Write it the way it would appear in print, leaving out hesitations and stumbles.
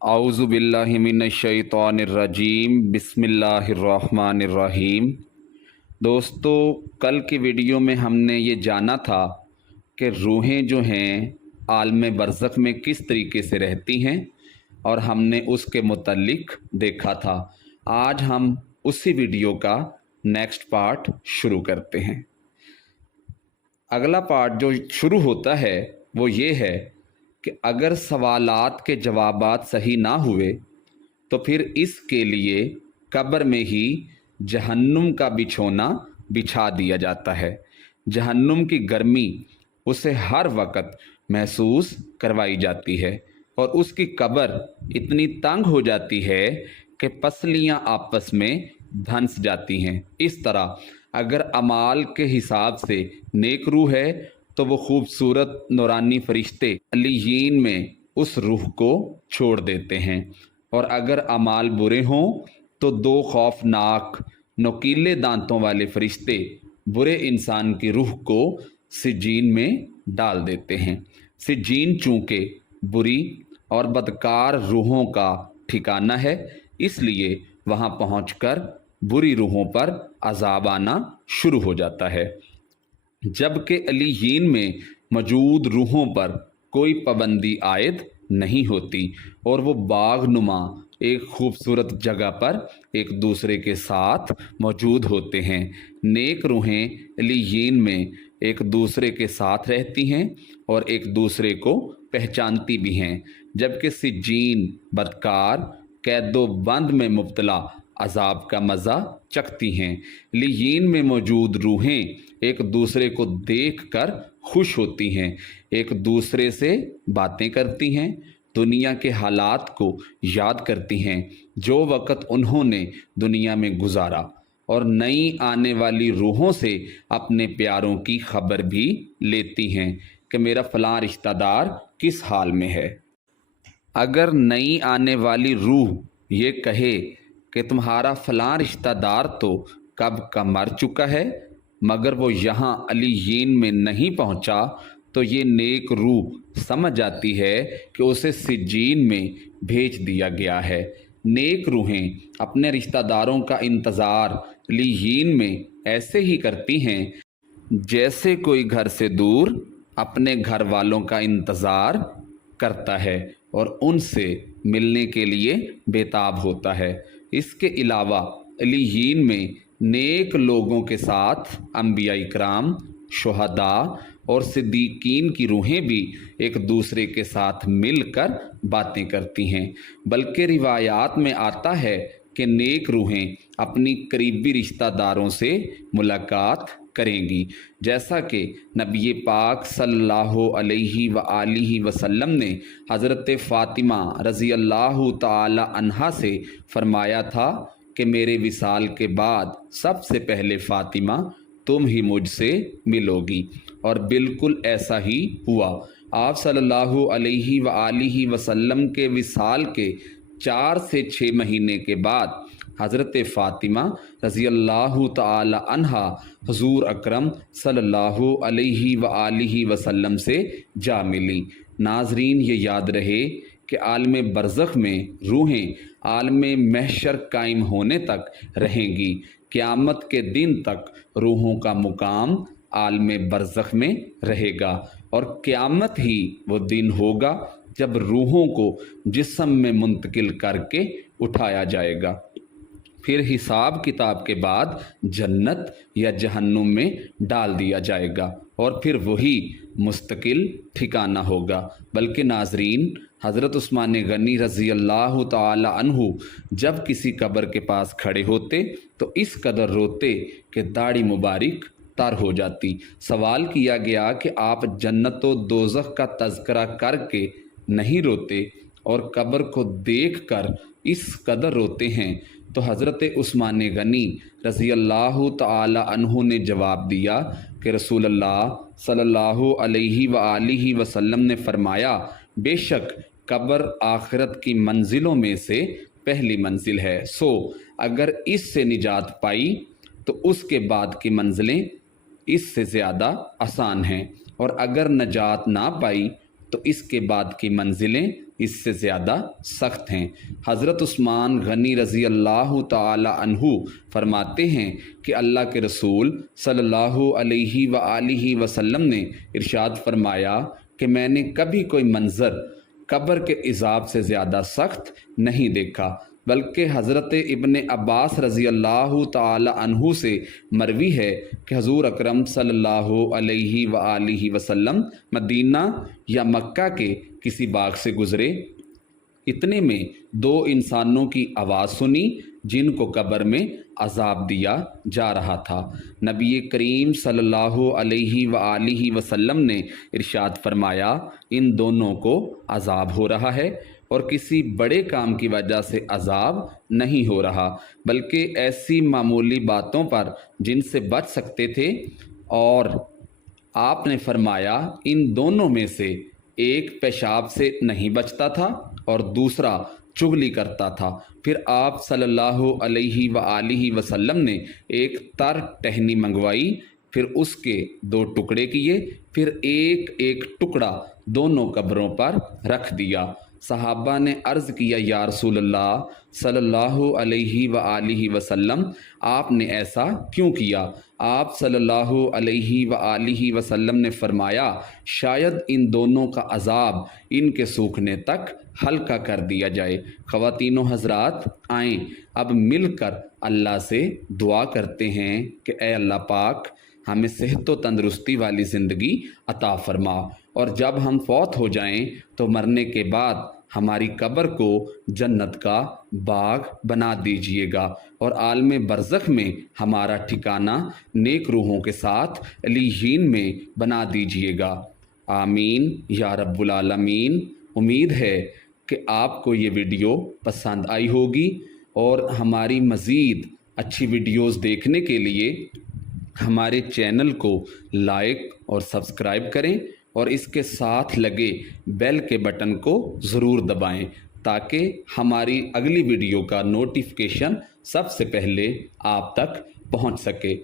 आऊज़ु बिल्लाहि मिनश्शैतानिर्रजीम बिस्मिल्लाहिर्रहमानिर्रहीम। दोस्तों, कल की वीडियो में हमने ये जाना था कि रूहें जो हैं आलम बरज़ख में किस तरीके से रहती हैं और हमने उसके मुतल्लिक देखा था। आज हम उसी वीडियो का नेक्स्ट पार्ट शुरू करते हैं। अगला पार्ट जो शुरू होता है वो ये है कि अगर सवालात के जवाबात सही ना हुए तो फिर इसके लिए कब्र में ही जहन्नुम का बिछोना बिछा दिया जाता है। जहन्नुम की गर्मी उसे हर वक्त महसूस करवाई जाती है और उसकी कब्र इतनी तंग हो जाती है कि पसलियां आपस में धंस जाती हैं। इस तरह अगर अमाल के हिसाब से नेक रूह है तो वो खूबसूरत नूरानी फरिश्ते अलीयीन में उस रूह को छोड़ देते हैं, और अगर अमाल बुरे हों तो दो खौफनाक नोकीले दांतों वाले फरिश्ते बुरे इंसान की रूह को सिज्जीन में डाल देते हैं। सिज्जीन चूँकि बुरी और बदकार रूहों का ठिकाना है, इसलिए वहाँ पहुँचकर बुरी रूहों पर अजाब आना शुरू हो जाता है, जबकि अलीयीन में मौजूद रूहों पर कोई पाबंदी आयद नहीं होती और वो बाग नुमा एक खूबसूरत जगह पर एक दूसरे के साथ मौजूद होते हैं। नेक रूहें अलीयीन में एक दूसरे के साथ रहती हैं और एक दूसरे को पहचानती भी हैं, जबकि सिज्जीन बदकार कैदो बंद में मुब्तला अजाब का मज़ा चखती हैं। अलीयीन में मौजूद रूहें एक दूसरे को देख कर खुश होती हैं, एक दूसरे से बातें करती हैं, दुनिया के हालात को याद करती हैं जो वक़्त उन्होंने दुनिया में गुजारा, और नई आने वाली रूहों से अपने प्यारों की खबर भी लेती हैं कि मेरा फ़लाँ रिश्तेदार किस हाल में है। अगर नई आने वाली रूह ये कहे कि तुम्हारा फ़लाँ रिश्तेदार तो कब का मर चुका है मगर वो यहाँ अलीयीन में नहीं पहुँचा, तो ये नेक रूह समझ जाती है कि उसे सिज्जीन में भेज दिया गया है। नेक रूहें अपने रिश्तेदारों का इंतज़ार अलीयीन में ऐसे ही करती हैं जैसे कोई घर से दूर अपने घर वालों का इंतज़ार करता है और उनसे मिलने के लिए बेताब होता है। इसके अलावा अलीयीन में नेक लोगों के साथ अंबिया इकराम, शुहदा और सिद्दीकीन की रूहें भी एक दूसरे के साथ मिलकर बातें करती हैं। बल्कि रिवायात में आता है कि नेक रूहें अपनी करीबी रिश्तेदारों से मुलाकात करेंगी, जैसा कि नबी पाक सल्लल्लाहु अलैहि व आलिहि वसल्लम ने हज़रत फ़ातिमा रज़ी अल्लाह ताला अन्हा से फरमाया था कि मेरे विसाल के बाद सबसे पहले फ़ातिमा तुम ही मुझसे मिलोगी, और बिल्कुल ऐसा ही हुआ। आप सल्लल्लाहु अलैहि व आलिहि वसल्लम के विसाल के 4 से 6 महीने के बाद हज़रत फ़ातिमा रज़ी अल्लाह ताला अन्हा हुज़ूर अकरम सल्लल्लाहु अलैहि व आलिहि वसल्लम से जा मिली। नाज़रीन, ये याद रहे कि आलम बरज़ख में रूहें आलम महशर कायम होने तक रहेंगी। क़यामत के दिन तक रूहों का मुकाम आलम बरज़ख में रहेगा और क़यामत ही वो दिन होगा जब रूहों को जिस्म में मुंतकिल करके उठाया जाएगा। फिर हिसाब किताब के बाद जन्नत या जहन्नुम में डाल दिया जाएगा और फिर वही मुस्तकिल ठिकाना होगा। बल्कि नाजरीन, हज़रत उस्मान गनी रज़ी अल्लाह ताला अन्हु जब किसी कब्र के पास खड़े होते तो इस कदर रोते कि दाढ़ी मुबारक तर हो जाती। सवाल किया गया कि आप जन्नत व दोज़ख का तज़किरा करके नहीं रोते और कब्र को देखकर इस कदर रोते हैं, तो हज़रत उस्मान गनी रज़ी अल्लाह ताला अन्हु ने जवाब दिया कि रसूलुल्लाह सल्लल्लाहु अलैहि व आलिहि वसल्लम ने फरमाया, बेशक कब्र आखिरत की मंजिलों में से पहली मंजिल है, सो अगर इससे निजात पाई तो उसके बाद की मंजिलें इससे ज़्यादा आसान हैं, और अगर नजात ना पाई تو اس کے بعد کی منزلیں اس سے زیادہ سخت ہیں۔ حضرت عثمان غنی رضی اللہ تعالی عنہ فرماتے ہیں کہ اللہ کے رسول صلی اللہ علیہ وآلہ وسلم نے ارشاد فرمایا کہ میں نے کبھی کوئی منظر قبر کے عذاب سے زیادہ سخت نہیں دیکھا، بلکہ حضرت ابن عباس رضی اللہ تعالی عنہ سے مروی ہے کہ حضور اکرم صلی اللہ علیہ وآلہ وسلم مدینہ یا مکہ کے کسی باغ سے گزرے، اتنے میں دو انسانوں کی آواز سنی جن کو قبر میں عذاب دیا جا رہا تھا۔ نبی کریم صلی اللہ علیہ وآلہ وسلم نے ارشاد فرمایا ان دونوں کو عذاب ہو رہا ہے، اور کسی بڑے کام کی وجہ سے عذاب نہیں ہو رہا، بلکہ ایسی معمولی باتوں پر جن سے بچ سکتے تھے۔ اور آپ نے فرمایا ان دونوں میں سے ایک پیشاب سے نہیں بچتا تھا اور دوسرا چغلی کرتا تھا۔ پھر آپ صلی اللہ علیہ وآلہ وسلم نے ایک تر ٹہنی منگوائی، پھر اس کے دو ٹکڑے کیے، پھر ایک ایک ٹکڑا دونوں قبروں پر رکھ دیا۔ صحابہ نے عرض کیا یا رسول اللہ صلی اللہ علیہ وآلہ وسلم، آپ نے ایسا کیوں کیا؟ آپ صلی اللہ علیہ وآلہ وسلم نے فرمایا شاید ان دونوں کا عذاب ان کے سوکھنے تک ہلکا کر دیا جائے۔ خواتین و حضرات، آئیں اب مل کر اللہ سے دعا کرتے ہیں کہ اے اللہ پاک ہمیں صحت و تندرستی والی زندگی عطا فرما، اور جب ہم فوت ہو جائیں تو مرنے کے بعد ہماری قبر کو جنت کا باغ بنا دیجئے گا، اور عالم برزخ میں ہمارا ٹھکانہ نیک روحوں کے ساتھ علیین میں بنا دیجئے گا۔ آمین یا رب العالمین۔ امید ہے کہ آپ کو یہ ویڈیو پسند آئی ہوگی، اور ہماری مزید اچھی ویڈیوز دیکھنے کے لیے ہمارے چینل کو لائک اور سبسکرائب کریں، اور اس کے ساتھ لگے بیل کے بٹن کو ضرور دبائیں تاکہ ہماری اگلی ویڈیو کا نوٹیفیکیشن سب سے پہلے آپ تک پہنچ سکے۔